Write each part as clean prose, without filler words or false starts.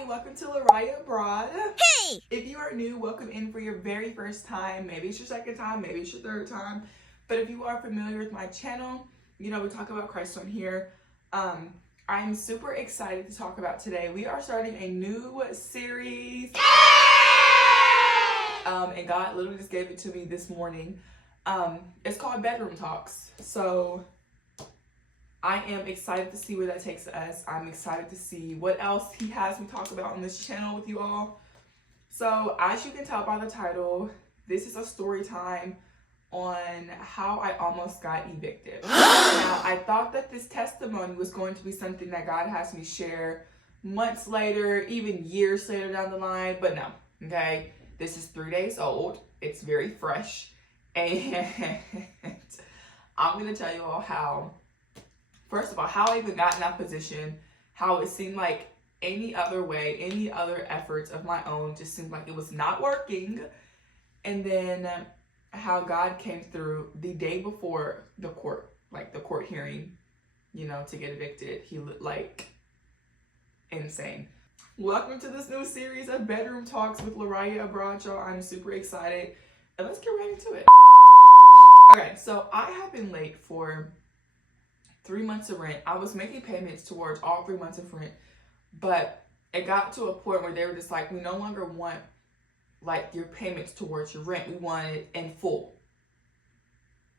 everybody, welcome to Lariah Abroad. Hey! If you are new, welcome in for your very first time. Maybe it's your second time, maybe it's your third time. But if you are familiar with my channel, you know we talk about Christ on here. I'm super excited to talk about today. We are starting a new series. And God literally just gave it to me this morning. It's called Bedroom Talks. So I am excited to see where that takes us. I'm excited to see what else he has me talk about on this channel with you all. So as you can tell by the title, this is a story time on how I almost got evicted. Now, I thought that this testimony was going to be something that God has me share months later, even years later down the line, but no, okay? This is 3 days old. It's very fresh. And I'm gonna tell you all how, first of all, how I even got in that position, how it seemed like any other way, any other efforts of my own just seemed like it was not working. And then how God came through the day before the court hearing, you know, to get evicted. He looked like insane. Welcome to this new series of Bedroom Talks with Lariah Abroad, y'all. I'm super excited. And let's get right into it. Okay, so I have been late for 3 months of rent. I was making payments towards all 3 months of rent, but it got to a point where they were just like, we no longer want like your payments towards your rent. We want it in full,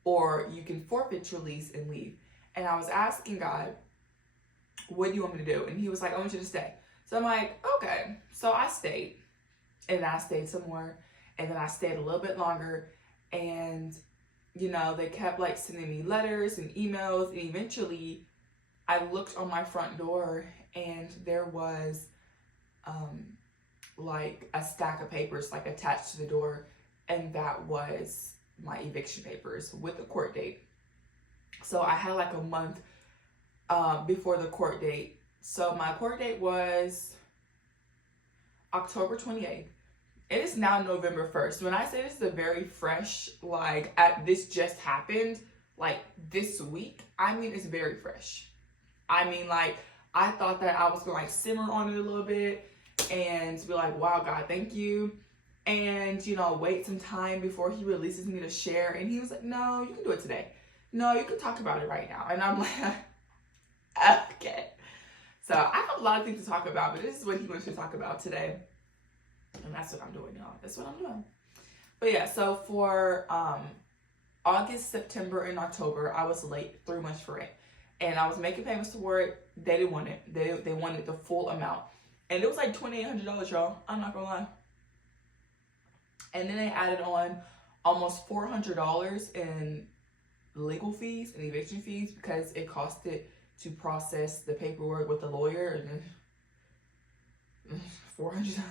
or you can forfeit your lease and leave. And I was asking God, what do you want me to do? And he was like, I want you to stay. So I'm like, okay. So I stayed, and I stayed some more, and then I stayed a little bit longer. And you know, they kept like sending me letters and emails, and eventually I looked on my front door and there was like a stack of papers like attached to the door, and that was my eviction papers with the court date. So I had like a month before the court date. So my court date was October 28th. It is now November 1st. When I say this is a very fresh, like, this just happened, like, this week, I mean, it's very fresh. I mean, like, I thought that I was going to, like, simmer on it a little bit and be like, wow, God, thank you. And, you know, wait some time before he releases me to share. And he was like, no, you can do it today. No, you can talk about it right now. And I'm like, okay. So I have a lot of things to talk about, but this is what he wants to talk about today. And that's what I'm doing, y'all. That's what I'm doing. But yeah, so for August, September, and October, I was late 3 months for rent. And I was making payments toward it. They didn't want it. They wanted the full amount. And it was like $2,800, y'all. I'm not gonna lie. And then they added on almost $400 in legal fees and eviction fees because it costed to process the paperwork with the lawyer. And then $400?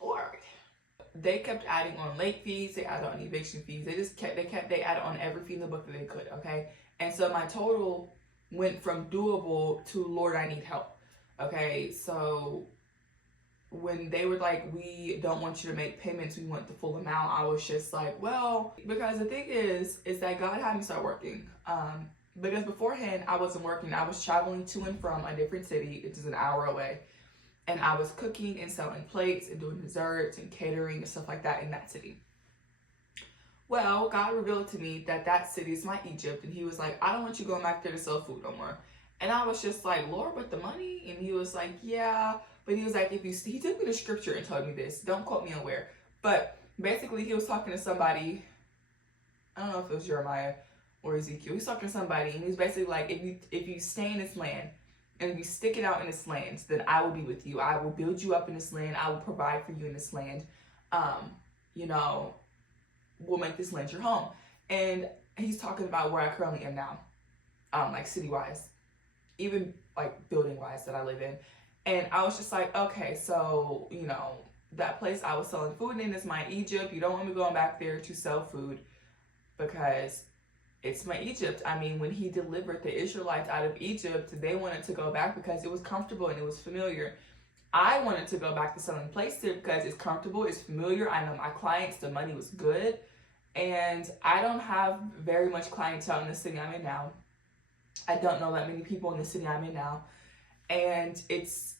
Lord. They kept adding on late fees, they added on eviction fees. They added on every fee in the book that they could, okay? And so my total went from doable to Lord, I need help. Okay, so when they were like, we don't want you to make payments, we want the full amount, I was just like, well, because the thing is that God had me start working. Because beforehand I wasn't working. I was traveling to and from a different city, which is an hour away. And I was cooking and selling plates and doing desserts and catering and stuff like that in that city. Well, God revealed to me that that city is my Egypt. And he was like, I don't want you going back there to sell food no more. And I was just like, Lord, but the money? And he was like, yeah. But he was like, he took me to scripture and told me this. Don't quote me on where. But basically he was talking to somebody. I don't know if it was Jeremiah or Ezekiel. He was talking to somebody. And he was basically like, if you stay in this land, and if you stick it out in this land, then I will be with you. I will build you up in this land. I will provide for you in this land. You know, we'll make this land your home. And he's talking about where I currently am now, like city-wise, even like building-wise that I live in. And I was just like, okay, so, you know, that place I was selling food in is my Egypt. You don't want me going back there to sell food because it's my Egypt. I mean, when he delivered the Israelites out of Egypt, they wanted to go back because it was comfortable and it was familiar. I wanted to go back to selling plates there because it's comfortable, it's familiar. I know my clients, the money was good. And I don't have very much clientele in the city I'm in now. I don't know that many people in the city I'm in now. and it's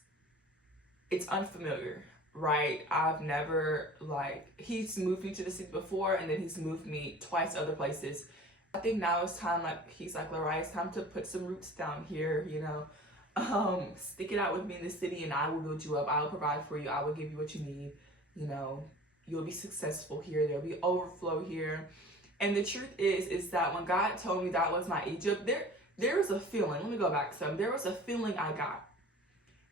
unfamiliar, right? I've never, like, he's moved me to the city before, and then he's moved me twice other places. I think now it's time, like, he's like, Lori, it's time to put some roots down here, you know. Stick it out with me in the city, and I will build you up. I will provide for you. I will give you what you need. You know, you'll be successful here. There'll be overflow here. And the truth is that when God told me that was my Egypt, there was a feeling. Let me go back some. There was a feeling I got.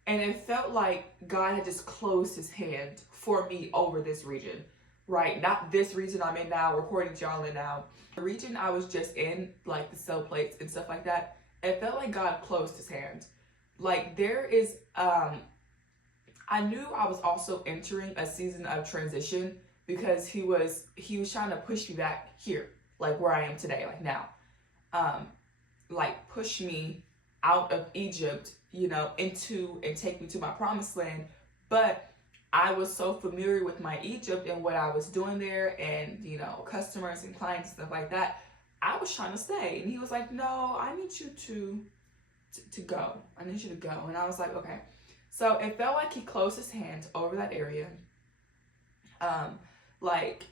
And it felt like God had just closed his hand for me over this region, right? Not this region I'm in now, recording to y'all in now. The region I was just in, like the cell plates and stuff like that, it felt like God closed his hand. Like there is, I knew I was also entering a season of transition because he was trying to push me back here, like where I am today, like now. Like push me out of Egypt, you know, into and take me to my promised land. But I was so familiar with my Egypt and what I was doing there and, you know, customers and clients and stuff like that. I was trying to stay. And he was like, no, I need you to go. I need you to go. And I was like, okay. So it felt like he closed his hand over that area. Like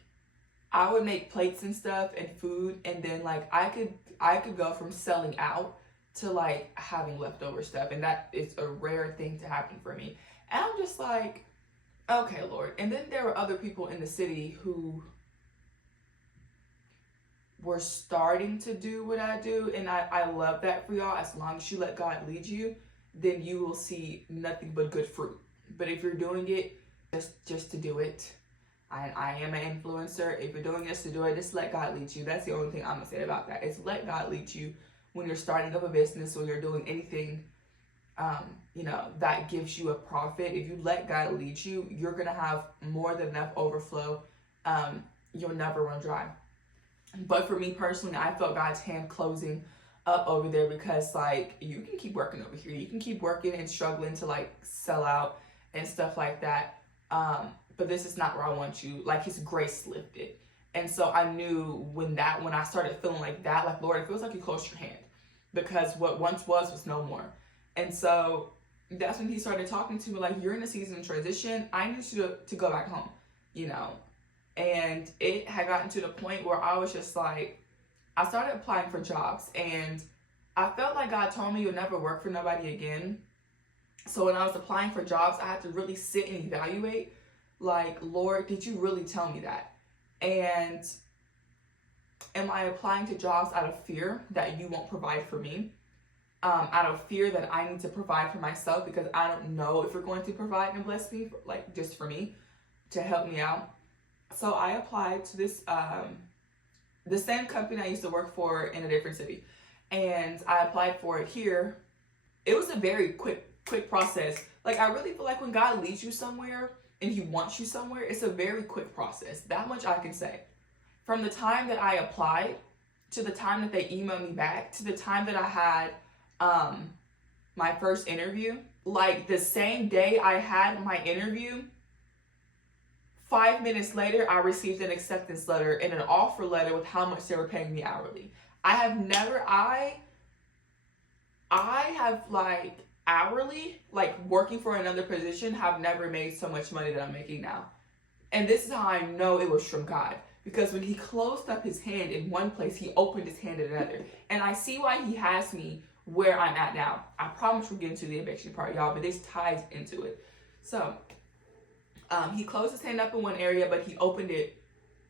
I would make plates and stuff and food, and then like I could go from selling out to like having leftover stuff, and that is a rare thing to happen for me. And I'm just like, okay, Lord. And then there were other people in the city who were starting to do what I do, and I love that for y'all. As long as you let God lead you, then you will see nothing but good fruit. But if you're doing it just to do it, I am an influencer. If you're doing this to do it, just let God lead you. That's the only thing I'm gonna say about that. Is let God lead you when you're starting up a business or you're doing anything, you know, that gives you a profit. If you let God lead you, you're gonna have more than enough overflow. You'll never run dry. But for me personally, I felt God's hand closing up over there because like you can keep working over here. You can keep working and struggling to like sell out and stuff like that. But this is not where I want you. Like his grace lifted. And so I knew when I started feeling like that, like, Lord, it feels like you closed your hand because what once was no more. And so that's when he started talking to me like, you're in a season of transition. I need you to go back home, you know? And it had gotten to the point where I was just like, I started applying for jobs, and I felt like God told me you'll never work for nobody again. So when I was applying for jobs, I had to really sit and evaluate, like, Lord, did you really tell me that? And am I applying to jobs out of fear that you won't provide for me? Out of fear that I need to provide for myself because I don't know if you're going to provide and bless me, like just for me, to help me out. So I applied to this, the same company I used to work for in a different city. And I applied for it here. It was a very quick process. Like, I really feel like when God leads you somewhere and he wants you somewhere, it's a very quick process. That much I can say. From the time that I applied to the time that they emailed me back to the time that I had my first interview, like the same day I had my interview, 5 minutes later, I received an acceptance letter and an offer letter with how much they were paying me hourly. I have like hourly, like working for another position, have never made so much money that I'm making now. And this is how I know it was from God. Because when he closed up his hand in one place, he opened his hand in another. And I see why he has me where I'm at now. I promise we'll get into the eviction part, y'all, but this ties into it. So, he closed his hand up in one area, but he opened it.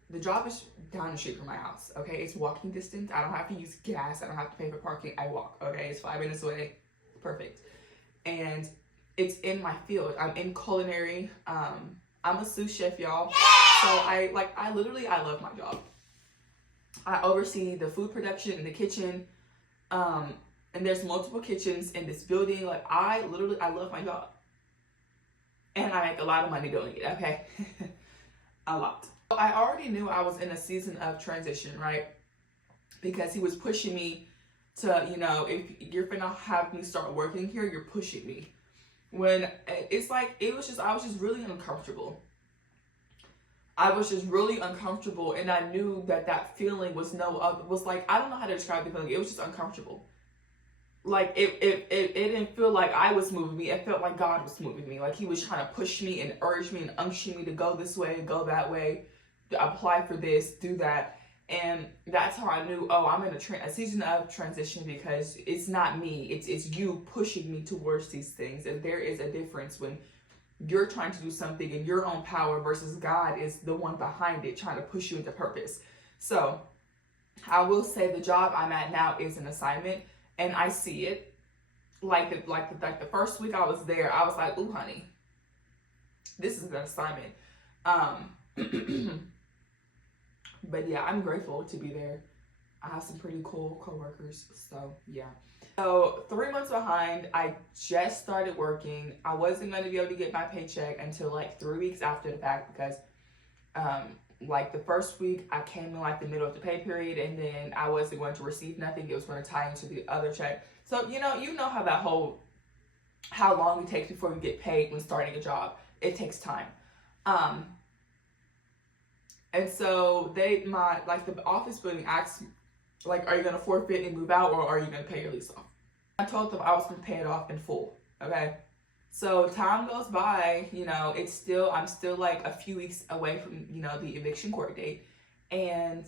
The job is down the street from my house, okay? It's walking distance. I don't have to use gas. I don't have to pay for parking. I walk, okay? It's 5 minutes away. Perfect. And it's in my field. I'm in culinary. I'm a sous chef, y'all. So I love my job. I oversee the food production in the kitchen. And there's multiple kitchens in this building. Like, I love my job. And I make a lot of money doing it, okay? A lot. I already knew I was in a season of transition, right? Because he was pushing me to, you know, if you're gonna have me start working here, you're pushing me. When it's like, I was just really uncomfortable. I was just really uncomfortable, and I knew that feeling was like, I don't know how to describe the feeling. It was just uncomfortable. like it didn't feel like I was moving me. It felt like God was moving me. Like he was trying to push me and urge me and unction me to go this way, go that way, to apply for this, do that. And that's how I knew, oh, I'm in a season of transition, because it's not me. It's you pushing me towards these things. And there is a difference when you're trying to do something in your own power versus God is the one behind it, trying to push you into purpose. So I will say the job I'm at now is an assignment, and I see it. Like the first week I was there, I was like, ooh, honey, this is an assignment. But yeah, I'm grateful to be there. I have some pretty cool coworkers, so yeah. So 3 months behind, I just started working. I wasn't going to be able to get my paycheck until like 3 weeks after the fact, because like the first week I came in like the middle of the pay period, and then I wasn't going to receive nothing. It was going to tie into the other check. So you know how long it takes before you get paid when starting a job. It takes time. And so the office building asked me, like, are you going to forfeit and move out, or are you going to pay your lease off? I told them I was going to pay it off in full. Okay. So time goes by, I'm still like a few weeks away from, the eviction court date. And,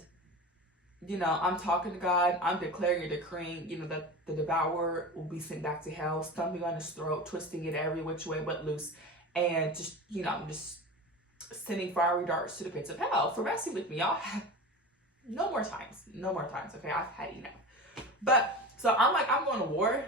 I'm talking to God. I'm declaring and decreeing, that the devourer will be sent back to hell, stumbling on his throat, twisting it every which way but loose. And just, I'm just sending fiery darts to the pits of hell for messing with me. Y'all have no more times. Okay, I've had enough. But so I'm going to war,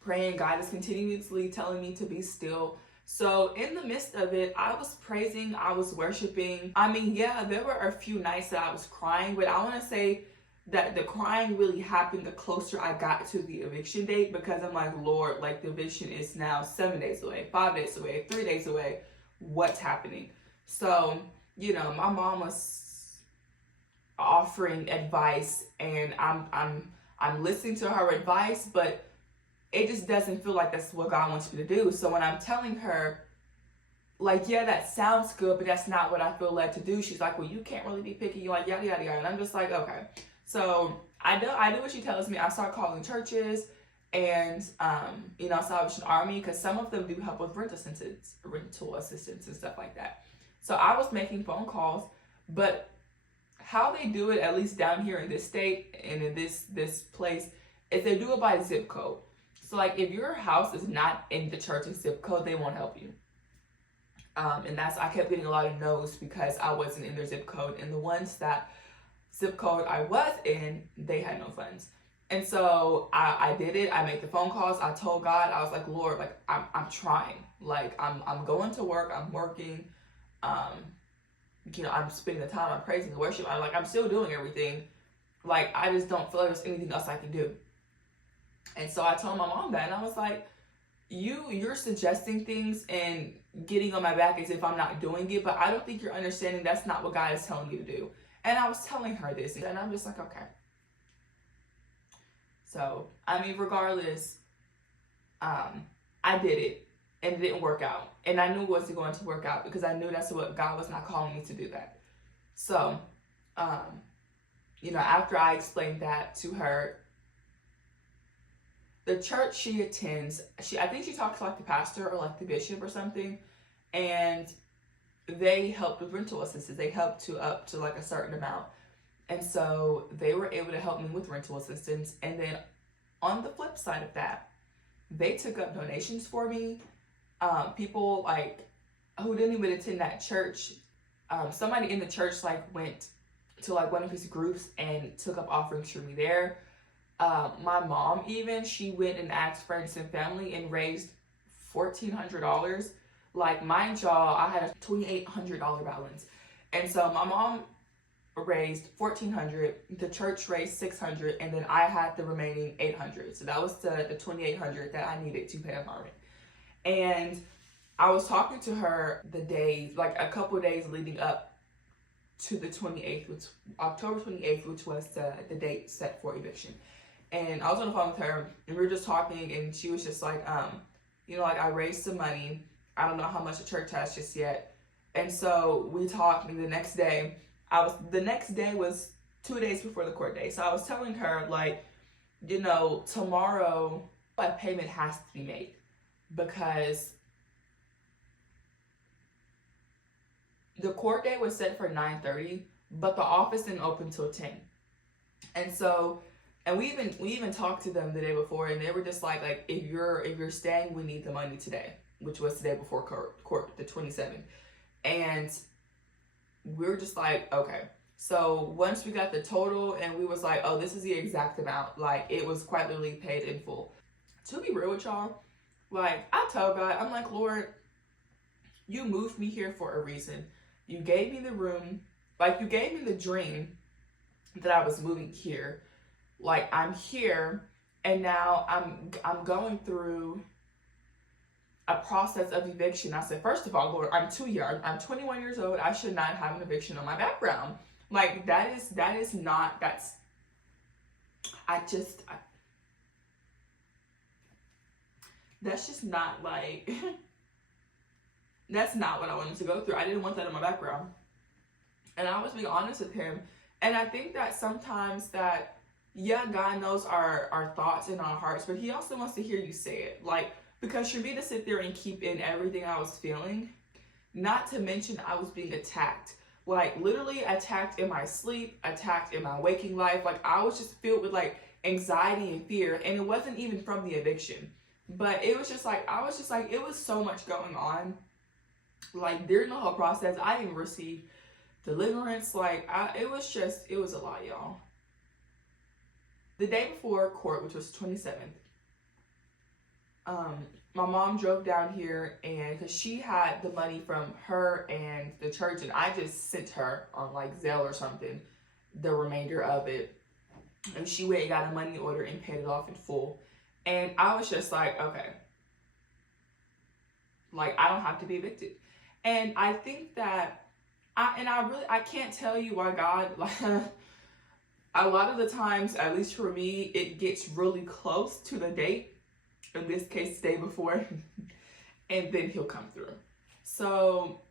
praying. God is continuously telling me to be still. So in the midst of it, I was praising, I was worshiping. I mean, yeah, there were a few nights that I was crying, but I want to say that the crying really happened the closer I got to the eviction date, because I'm like, Lord, like the eviction is now 7 days away, 5 days away, 3 days away. What's happening? So, my mom was offering advice, and I'm listening to her advice, but it just doesn't feel like that's what God wants me to do. So when I'm telling her, like, yeah, that sounds good, but that's not what I feel led to do, she's like, well, you can't really be picky, like, yada, yada, yada. And I'm just like, okay. So I do what she tells me. I start calling churches and, Salvation Army, because some of them do help with rental assistance and stuff like that. So I was making phone calls, but how they do it, at least down here in this state and in this place, is they do it by zip code. So like if your house is not in the church's zip code, they won't help you. And I kept getting a lot of no's because I wasn't in their zip code. And the ones that zip code I was in, they had no funds. And so I did it. I made the phone calls. I told God, I was like, Lord, like I'm trying. Like I'm going to work. I'm working. I'm spending the time. I'm praising and worship. I'm still doing everything. Like I just don't feel like there's anything else I can do. And so I told my mom that, and I was like, you're suggesting things and getting on my back as if I'm not doing it, but I don't think you're understanding that's not what God is telling you to do. And I was telling her this, and I'm just like, okay. So, regardless, I did it, and it didn't work out. And I knew it wasn't going to work out, because I knew that's what God was not calling me to do that. So, after I explained that to her, the church she attends, I think she talks to like the pastor or like the bishop or something, and they help with rental assistance. They help up to like a certain amount. And so they were able to help me with rental assistance. And then on the flip side of that, they took up donations for me. People like who didn't even attend that church, somebody in the church like went to like one of his groups and took up offerings for me there. My mom even, she went and asked friends and family and raised $1,400. Like, mind y'all, I had a $2,800 balance. And so my mom raised $1,400, the church raised $600, and then I had the remaining $800. So that was the $2,800 that I needed to pay my rent. And I was talking to her the days, like a couple of days leading up to the 28th, which October 28th, which was the date set for eviction. And I was on the phone with her, and we were just talking, and she was just like, I raised some money. I don't know how much the church has just yet. And so we talked, and the next day was 2 days before the court date. So I was telling her, like, you know, tomorrow a payment has to be made because the court date was set for 9:30, but the office didn't open till 10. And so, and we even talked to them the day before, and they were just like if you're staying, we need the money today, which was the day before court, the 27th. And we're just like, okay. So once we got the total and we was like, oh, this is the exact amount, like it was quite literally paid in full. To be real with y'all, like I tell God, I'm like, Lord, you moved me here for a reason. You gave me the room, like you gave me the dream that I was moving here. Like I'm here, and now I'm going through a process of eviction. I said, first of all, Lord, I'm too young. I'm 21 years old. I should not have an eviction on my background. Like that is not, that's, that's just not like, that's not what I wanted to go through. I didn't want that in my background. And I was being honest with him. And I think that sometimes that, yeah, God knows our thoughts and our hearts, but he also wants to hear you say it. Like, because for me to sit there and keep in everything I was feeling, not to mention I was being attacked. Like, literally attacked in my sleep, attacked in my waking life. Like, I was just filled with, like, anxiety and fear. And it wasn't even from the eviction. But it was just like, I was just like, it was so much going on. Like, during the whole process, I didn't receive deliverance. Like, it was a lot, y'all. The day before court, which was 27th, my mom drove down here, and because she had the money from her and the church, and I just sent her on like Zelle or something the remainder of it, and she went and got a money order and paid it off in full. And I was just like, okay, like I don't have to be evicted. And I think that I can't tell you why God, like a lot of the times, at least for me, it gets really close to the date. In this case, the day before, and then he'll come through. So,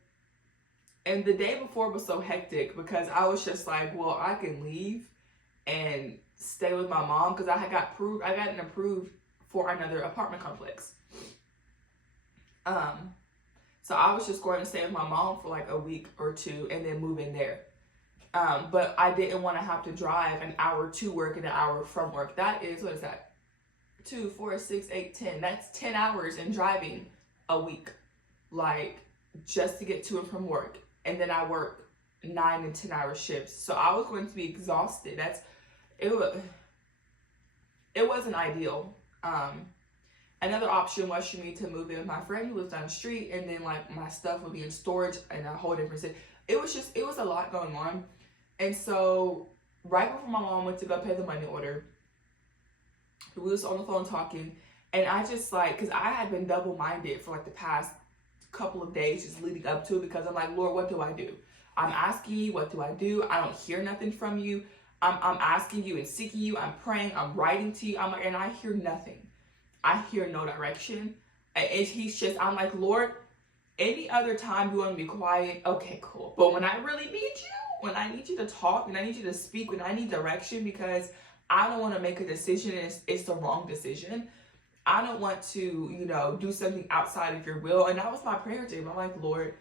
and the day before was so hectic because I was just like, well, I can leave and stay with my mom because I gotten approved for another apartment complex. So I was just going to stay with my mom for like a week or two and then move in there. But I didn't want to have to drive an hour to work and an hour from work. That is, what is that? 2, 4, 6, 8, 10. That's 10 hours in driving a week, like just to get to and from work. And then I work 9 and 10 hour shifts. So I was going to be exhausted. It wasn't ideal. Another option was for me to move in with my friend who lives down the street, and then like my stuff would be in storage in a whole different city. It was a lot going on. And so right before my mom went to go pay the money order, we was on the phone talking, and I just like, because I had been double-minded for like the past couple of days just leading up to it, because I'm like, Lord, what do I do? I'm asking you, what do I do? I don't hear nothing from you. I'm asking you and seeking you. I'm praying. I'm writing to you. I'm like, and I hear nothing. I hear no direction. And I'm like, Lord, any other time you want to be quiet, okay, cool. But when I really need you, when I need you to talk, when I need you to speak, when I need direction, because I don't want to make a decision and it's the wrong decision. I don't want to, do something outside of your will. And that was my prayer to him. I'm like, Lord,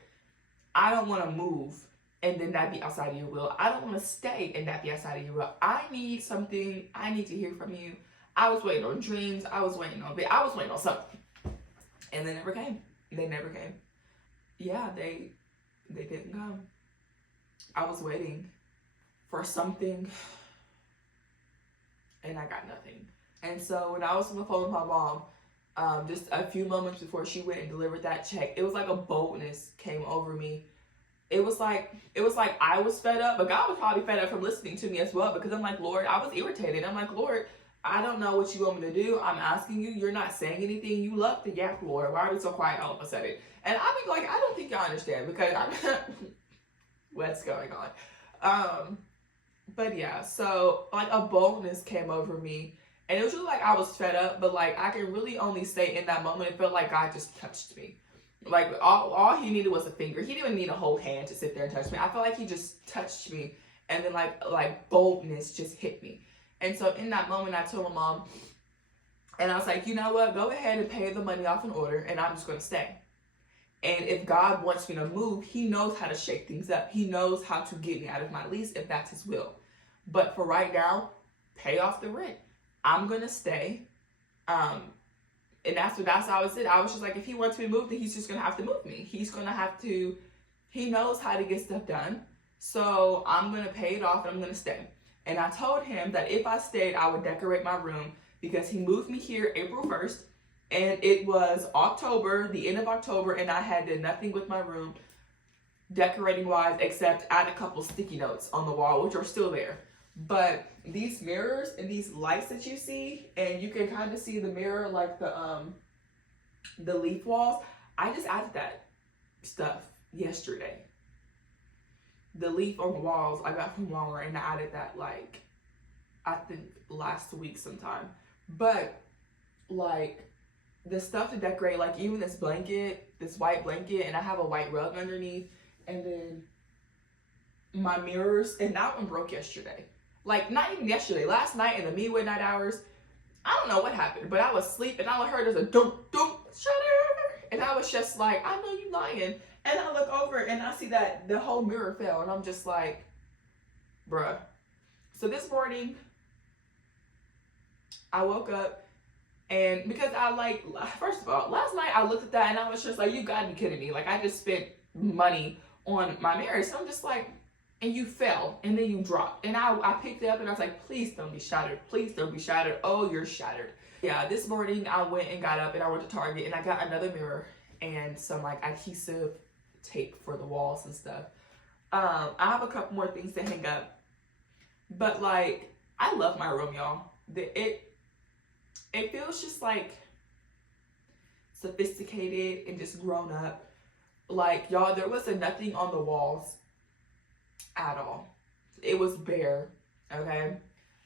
I don't want to move and then that be outside of your will. I don't want to stay and that be outside of your will. I need something. I need to hear from you. I was waiting on dreams. I was waiting on something. And they never came. Yeah, they didn't come. I was waiting for something, and I got nothing. And so when I was on the phone with my mom, just a few moments before she went and delivered that check, it was like a boldness came over me. It was like I was fed up, but God was probably fed up from listening to me as well, because I'm like, Lord, I was irritated. I'm like, Lord, I don't know what you want me to do. I'm asking you. You're not saying anything. You love to yap, Lord. Why are you so quiet all of a sudden? And I be like, I don't think y'all understand, because what's going on? But yeah, so like a boldness came over me, and it was really like I was fed up, but like I can really only say in that moment, it felt like God just touched me. Like all he needed was a finger. He didn't even need a whole hand to sit there and touch me. I felt like he just touched me, and then like boldness just hit me. And so in that moment, I told my mom, and I was like, you know what? Go ahead and pay the money off in order, and I'm just going to stay. And if God wants me to move, he knows how to shake things up. He knows how to get me out of my lease if that's his will. But for right now, pay off the rent. I'm going to stay. And that's how I was it. I was just like, if he wants me to move, then he's just going to have to move me. He's going to have to, he knows how to get stuff done. So I'm going to pay it off and I'm going to stay. And I told him that if I stayed, I would decorate my room because he moved me here April 1st. And it was October, the end of October, and I had done nothing with my room decorating wise except add a couple sticky notes on the wall, which are still there. But these mirrors and these lights that you see, and you can kind of see the mirror like the leaf walls. I just added that stuff yesterday. The leaf on the walls I got from Walmart, and I added that like I think last week sometime. But like the stuff to decorate, like even this blanket, this white blanket, and I have a white rug underneath, and then my mirrors, and that one broke yesterday. Like not even yesterday, last night in the midnight hours. I don't know what happened, but I was asleep and all I heard is a dunk, dunk, shutter. And I was just like, I know you lying. And I look over and I see that the whole mirror fell, and I'm just like, bruh. So this morning, I woke up, and because I like, first of all, last night I looked at that and I was just like, you gotta be kidding me. Like I just spent money on my mirror. So I'm just like, and you fell and then you dropped. And I picked it up and I was like, please don't be shattered. Please don't be shattered. Oh, you're shattered. Yeah, this morning I went and got up and I went to Target and I got another mirror and some like adhesive tape for the walls and stuff. I have a couple more things to hang up. But like, I love my room, y'all. It feels just like sophisticated and just grown up. Like, y'all, there was nothing on the walls at all. It was bare, okay?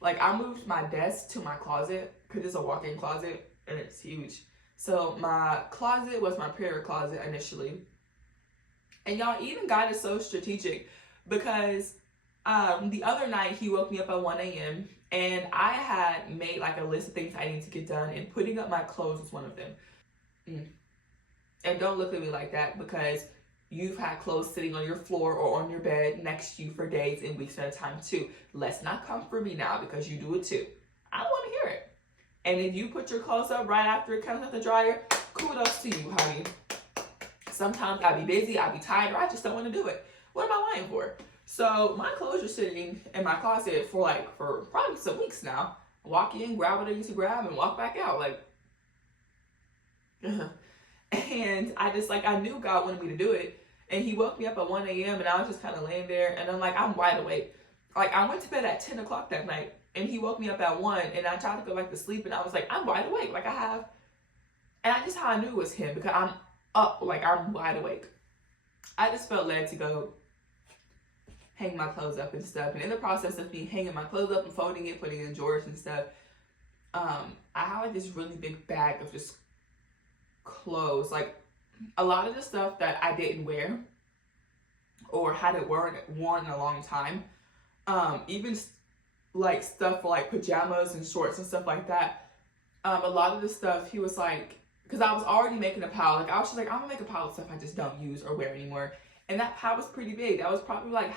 Like, I moved my desk to my closet because it's a walk-in closet and it's huge. So my closet was my prayer closet initially. And y'all, even God is so strategic because the other night he woke me up at 1 a.m. and I had made like a list of things I need to get done, and putting up my clothes was one of them. And don't look at me like that because you've had clothes sitting on your floor or on your bed next to you for days and weeks at a time too. Let's not come for me now because you do it too. I want to hear it. And if you put your clothes up right after it comes out the dryer, kudos to you, honey. Sometimes I be busy, I be tired, or I just don't want to do it. What am I lying for? So my clothes are sitting in my closet for probably some weeks now. Walk in, grab what I need to grab, and walk back out. Like, and I just I knew God wanted me to do it. And he woke me up at 1 a.m. and I was just kind of laying there, and I'm like, I'm wide awake. Like, I went to bed at 10 o'clock that night, and he woke me up at 1, and I tried to go back to sleep, and I was like, I'm wide awake. Like, and I just how I knew it was him, because I'm up, like, I'm wide awake. I just felt led to go hang my clothes up and stuff. And in the process of me hanging my clothes up and folding it, putting it in drawers and stuff, I have this really big bag of just clothes. Like, a lot of the stuff that I didn't wear or hadn't worn in a long time, even like stuff for like pajamas and shorts and stuff like that. A lot of the stuff he was like, because I was already making a pile. Like, I was just like, I'm gonna make a pile of stuff I just don't use or wear anymore. And that pile was pretty big. That was probably like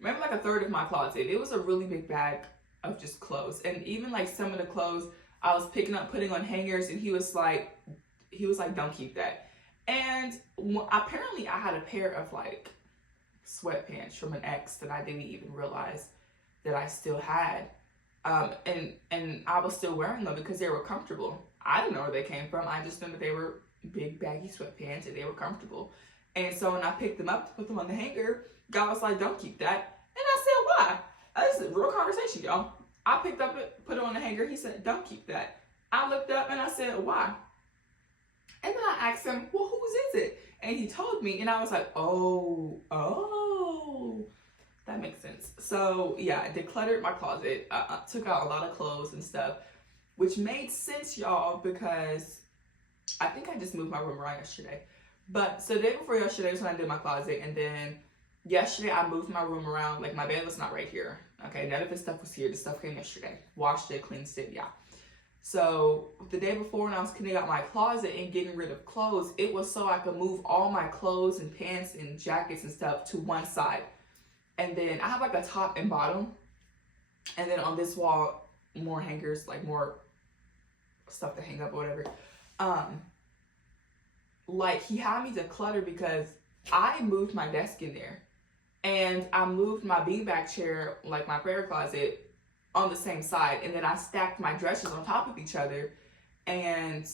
maybe like a third of my closet. It was a really big bag of just clothes. And even like some of the clothes I was picking up, putting on hangers, and he was like, don't keep that. And apparently I had a pair of like sweatpants from an ex that I didn't even realize that I still had. And I was still wearing them because they were comfortable. I didn't know where they came from. I just knew that they were big baggy sweatpants and they were comfortable. And so when I picked them up to put them on the hanger, God was like, don't keep that. And I said, why? This is a real conversation, y'all. I picked up it, put it on the hanger. He said, don't keep that. I looked up and I said, why? And then I asked him, well, whose is it? And he told me, and I was like, oh, that makes sense. So yeah, I decluttered my closet. I took out a lot of clothes and stuff, which made sense, y'all, because I think I just moved my room around yesterday. But so the day before yesterday was when I did my closet, and then Yesterday, I moved my room around. Like, my bed was not right here. Okay, none of this stuff was here. This stuff came yesterday. Washed it, cleansed it, yeah. So, the day before when I was cleaning out my closet and getting rid of clothes, it was so I could move all my clothes and pants and jackets and stuff to one side. And then I have like a top and bottom. And then on this wall, more hangers, like more stuff to hang up or whatever. Like, he had me declutter because I moved my desk in there. And I moved my beanbag chair, like my prayer closet, on the same side. And then I stacked my dressers on top of each other. And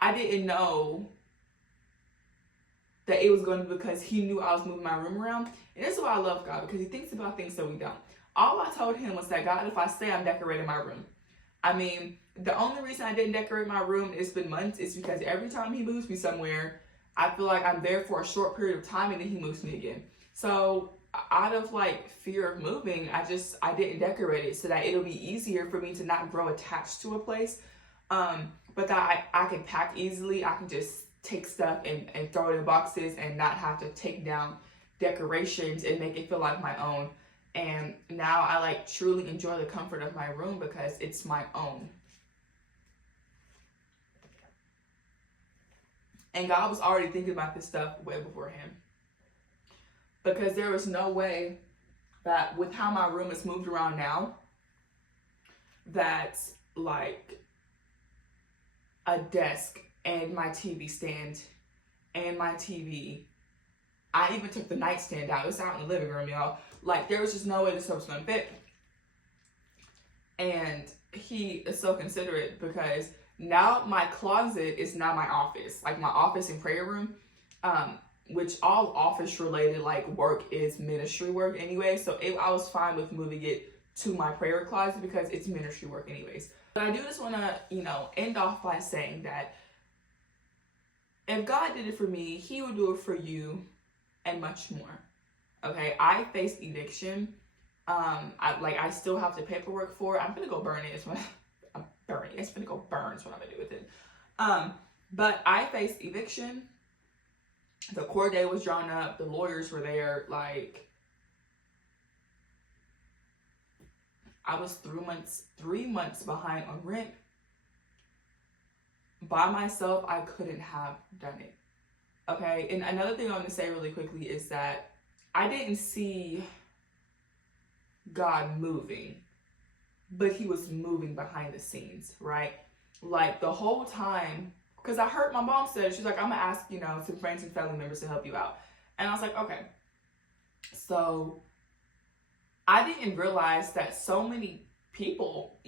I didn't know that it was going to be because he knew I was moving my room around. And this is why I love God, because he thinks about things that we don't. All I told him was that, God, if I say I'm decorating my room. I mean, the only reason I didn't decorate my room, it's been months, is because every time he moves me somewhere, I feel like I'm there for a short period of time and then he moves me again. So out of like fear of moving, I didn't decorate it so that it'll be easier for me to not grow attached to a place. But that I can pack easily. I can just take stuff and throw it in boxes and not have to take down decorations and make it feel like my own. And now I like truly enjoy the comfort of my room because it's my own. And God was already thinking about this stuff way beforehand. Because there was no way that with how my room is moved around now, that like a desk and my TV stand and my TV, I even took the nightstand out. It's out in the living room, y'all. Like, there was just no way this stuff was going to fit. And he is so considerate because now my closet is now my office. Like, my office and prayer room, which all office related like work is ministry work anyway. So I was fine with moving it to my prayer closet because it's ministry work anyways. But I do just want to, end off by saying that if God did it for me, he would do it for you and much more. Okay, I faced eviction. I still have the paperwork for it. I'm gonna go burn it. It's gonna go burn is what I'm gonna do with it. But I faced eviction. The court date was drawn up. The lawyers were there. Like, I was 3 months behind on rent. By myself, I couldn't have done it. Okay, and another thing I want to say really quickly is that I didn't see God moving, but he was moving behind the scenes, right? Like, the whole time, because I heard my mom said, she's like, I'm gonna ask, some friends and family members to help you out. And I was like, okay. So I didn't realize that so many people,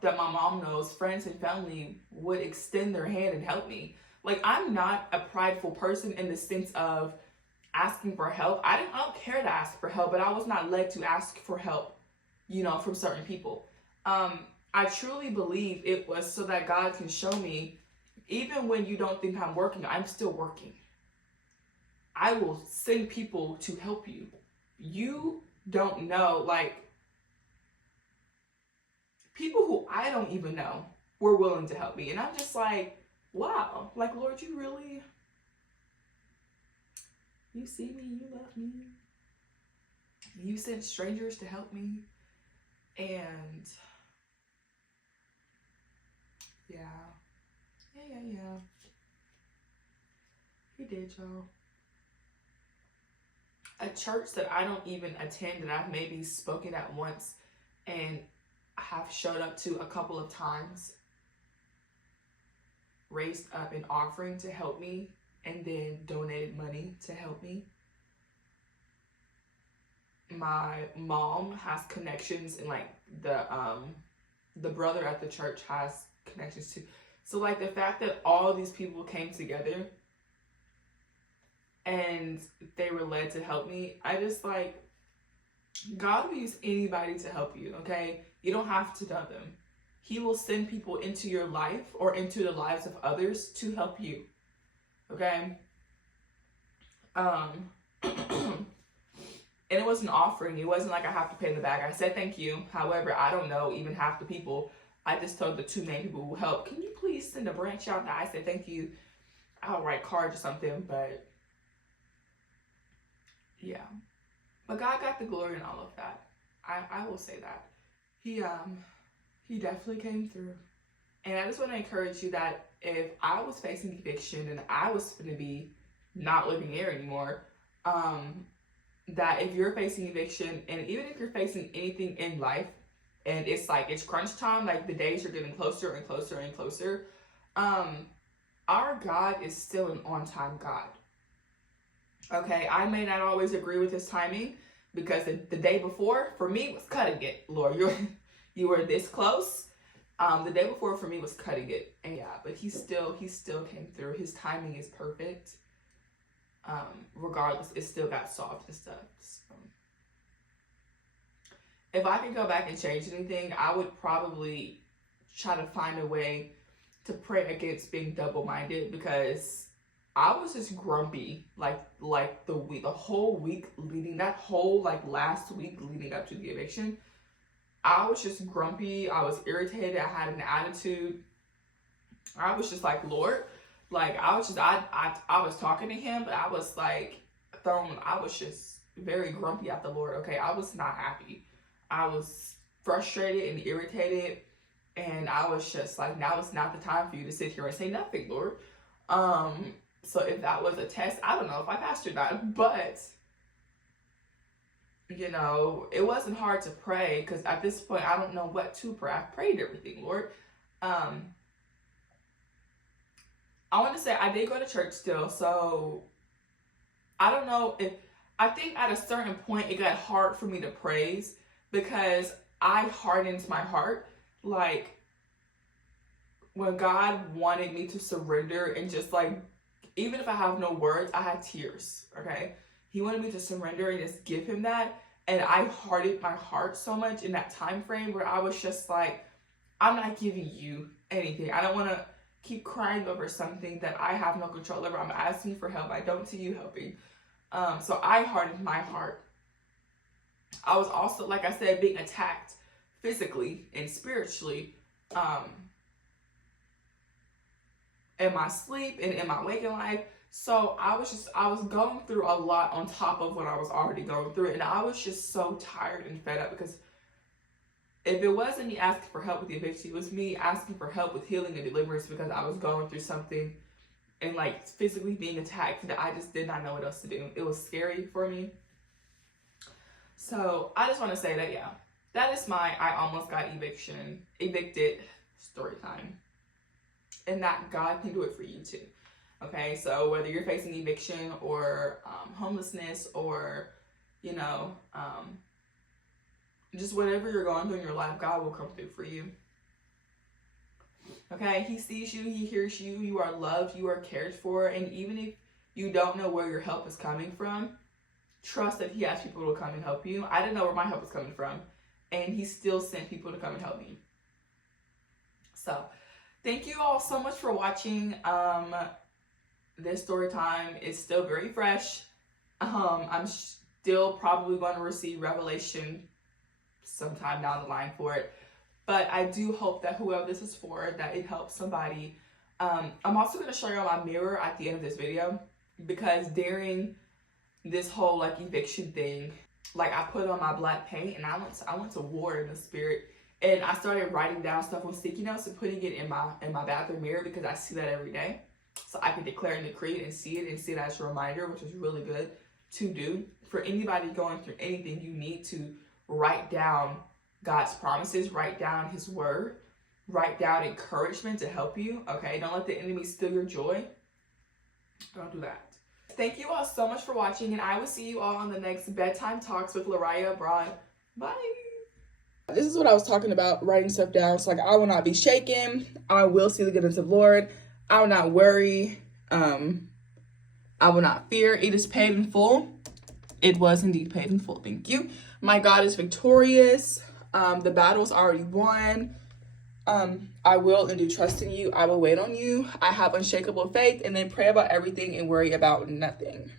that my mom knows, friends and family, would extend their hand and help me. Like, I'm not a prideful person in the sense of asking for help. I don't care to ask for help, but I was not led to ask for help, from certain people. I truly believe it was so that God can show me, even when you don't think I'm working, I'm still working. I will send people to help you. You don't know, like, people who I don't even know were willing to help me. And I'm just like, wow, like, Lord, you really, you see me, you love me. You sent strangers to help me. And yeah. He did, y'all. A church that I don't even attend, that I've maybe spoken at once and have showed up to a couple of times, raised up an offering to help me and then donated money to help me. My mom has connections, and like the brother at the church has connections too. So like the fact that all these people came together and they were led to help me, I just like, God will use anybody to help you, okay? You don't have to know them. He will send people into your life or into the lives of others to help you, okay? And it was an offering. It wasn't like I have to pay in the back. I said thank you. However, I don't know even half the people. I just told the 2 main people who helped, can you please send a branch out? Now I said thank you. I'll write cards or something, but yeah. But God got the glory in all of that. I will say that. He definitely came through. And I just want to encourage you that if I was facing eviction and I was going to be not living here anymore, that if you're facing eviction, and even if you're facing anything in life, and it's like it's crunch time, like the days are getting closer and closer and closer, our God is still an on-time God. Okay, I may not always agree with his timing, because the day before for me was cutting it. Lord, you were this close. The day before for me was cutting it, and yeah, but he still came through. His timing is perfect. Regardless, it still got solved and stuff. So, if I could go back and change anything, I would probably try to find a way to pray against being double-minded, because I was just grumpy like the whole week leading, that whole like last week leading up to the eviction. I was just grumpy. I was irritated. I had an attitude. I was just like, Lord, like I was talking to him, but I was like I was just very grumpy at the Lord. Okay, I was not happy. I was frustrated and irritated, and I was just like, now is not the time for you to sit here and say nothing, Lord. So if that was a test, I don't know if I passed or not, but you know, it wasn't hard to pray, because at this point, I don't know what to pray. I prayed everything, Lord. I want to say I did go to church still, so I don't know I think at a certain point it got hard for me to praise, because I hardened my heart. Like, when God wanted me to surrender and just like, even if I have no words, I had tears, okay? He wanted me to surrender and just give him that. And I hardened my heart so much in that time frame where I was just like, I'm not giving you anything. I don't want to keep crying over something that I have no control over. I'm asking for help. I don't see you helping. So I hardened my heart. I was also, like I said, being attacked physically and spiritually, in my sleep and in my waking life. So I was going through a lot on top of what I was already going through. And I was just so tired and fed up, because if it wasn't me asking for help with the eviction, it was me asking for help with healing and deliverance, because I was going through something and like physically being attacked that I just did not know what else to do. It was scary for me. So I just want to say that, yeah, that is my I almost got evicted story time. And that God can do it for you too. Okay, so whether you're facing eviction or homelessness, or, you know, just whatever you're going through in your life, God will come through for you. Okay, he sees you, he hears you, you are loved, you are cared for, and even if you don't know where your help is coming from, trust that he has people to come and help you. I didn't know where my help was coming from, and he still sent people to come and help me. So, thank you all so much for watching. This story time is still very fresh. I'm still probably going to receive revelation sometime down the line for it. But I do hope that whoever this is for, that it helps somebody. I'm also going to show you my mirror at the end of this video, because during this whole like eviction thing, like I put on my black paint and I went to war in the spirit. And I started writing down stuff on sticky notes and putting it in my bathroom mirror, because I see that every day. So I can declare and decree and see it as a reminder, which is really good to do. For anybody going through anything, you need to write down God's promises, write down his word, write down encouragement to help you, okay? Don't let the enemy steal your joy. Don't do that. Thank you all so much for watching, and I will see you all on the next Bedtime Talks with Lariah Abroad. Bye. This is what I was talking about, writing stuff down. So like, I will not be shaken. I will see the goodness of the Lord. I will not worry. I will not fear. It is paid in full. It was indeed paid in full. Thank you. My God is victorious. The battle is already won. I will and do trust in you. I will wait on you. I have unshakable faith, and then pray about everything and worry about nothing.